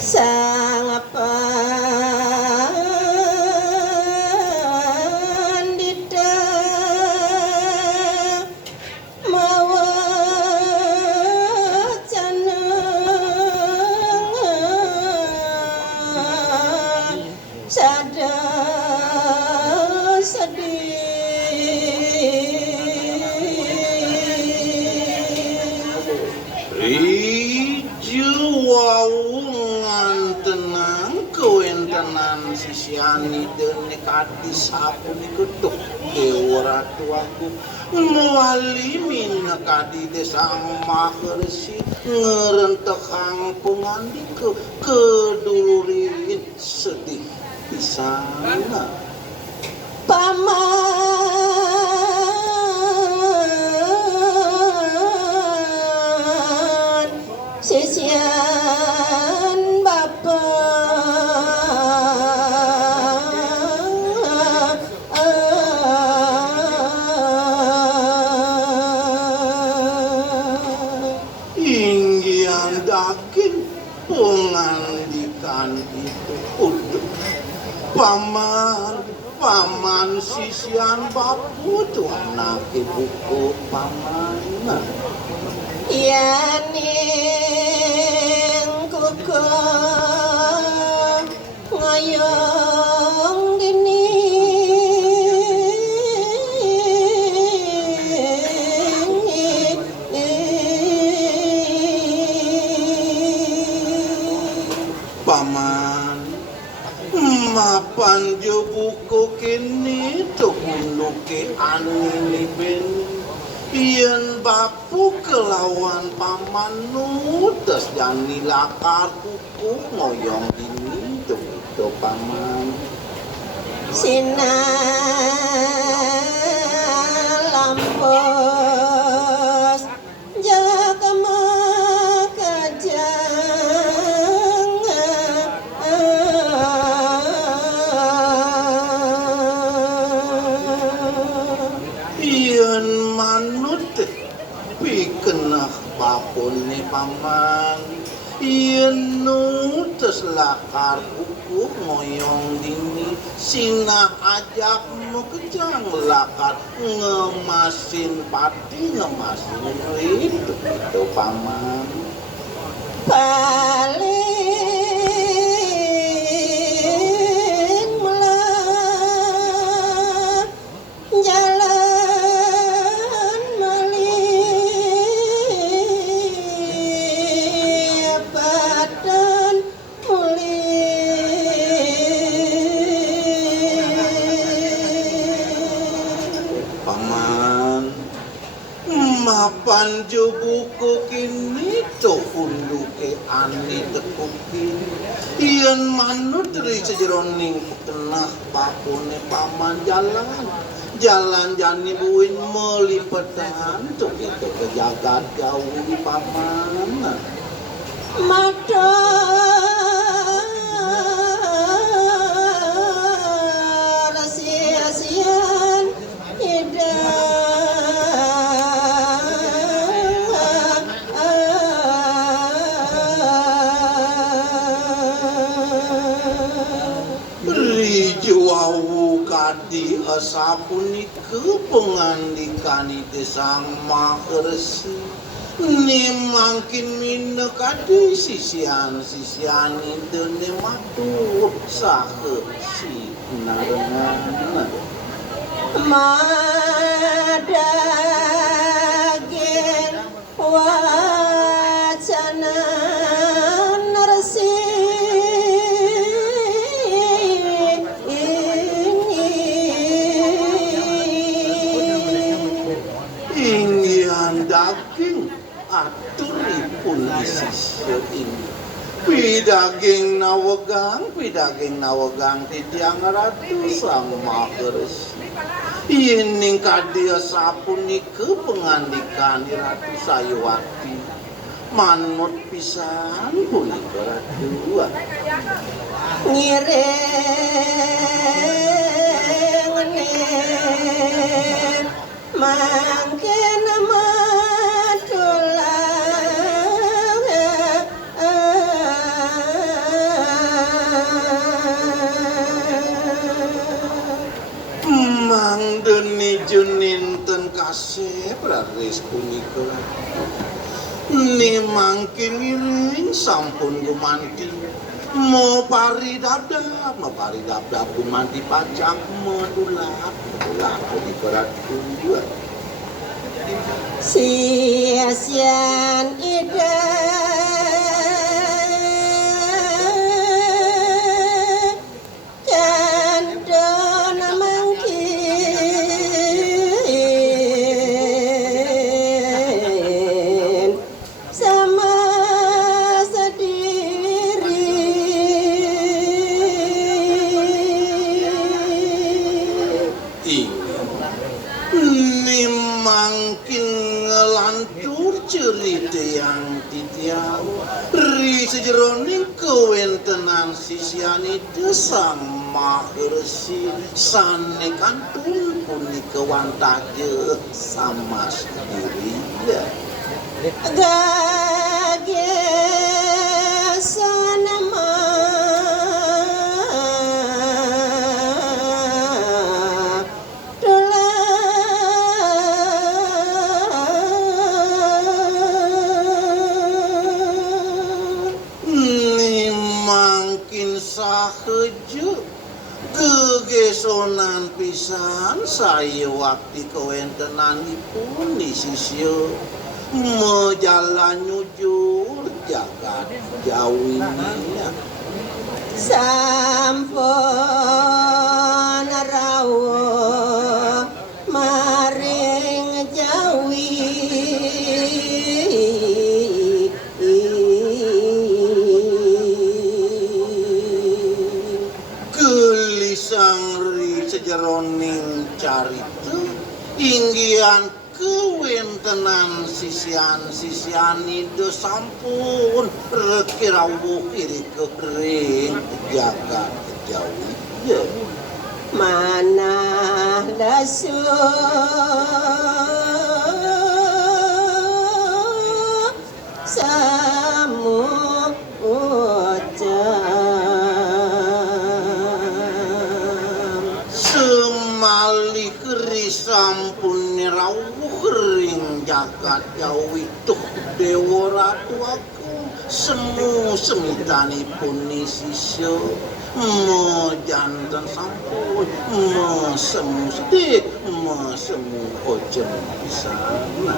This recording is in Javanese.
sang pandita mawacana sada sedih wawungan tenang kewentenan sisiani dene kati sapu diketuk dewa ratu aku ngwalimin kadi desang makersi ngerentekang pengandi kedulurin sedih pisana paman sisian bapa inggian daging pengandikan itu udah paman sisian bapu tuh anak ibuku paman yaning kuku ngoyong dini paman mapan jo buku kini tuh nuke anu ben yen bapu kelawan paman nudes jani lakar kuku ngoyong ini tuh paman sinalampos jaga makajang yen manut pikenah bapune paman yen nudes lakar kuku ngoyong dini sinah ajak nu kejang lakar ngemasin pati ngemasin itu paman paling melah jalan malih badan paman mapan jo buku kini to unduke ani tekukin yen manut dari sejeroning tenah papune paman jalan jani buin melipetan tuh itu ke jagat jauh paman mata sia-sian Rijuawu kadi asapuni kepengandikan ite sang makersi ni mangkin minne kadi sisian ite ne matur sahe si narengan madagin wacana narsi inggian daging aturipun sisya ini pidaging nawegang titiang ratu sang makersi ining kadia sapunika pengandikan Ratu Sayawati manut pisan punika ratu ngireng mangkin matulah baris punika ni mangkin iring sampun gumanti mau paridabdab gumanti pacak medulat di berat kuat sia-sian ide kandona mangkin sama sendiri ini mangkin ngelantur cerita yang titiau ri sejeroning kewentenan sisiani desang mahersi sanekan pun puni kewantaje sama sendiri ya gagesana sahaja kegesonan pisan saya waktu kewentenanipun di sisya mejalan nyujur jagat jawinya sampun rawuh maring jawi gelisang sejeroning carita inggian kewentenan sisian itu sampun rekirawuh iri kering jagat jawi ya mana dasu samu semali keri sampun rawuh kering jagat jawi tuh dewa ratu aku semu semitanipun ni sisya jantan sampun semu sedih semu ojem sana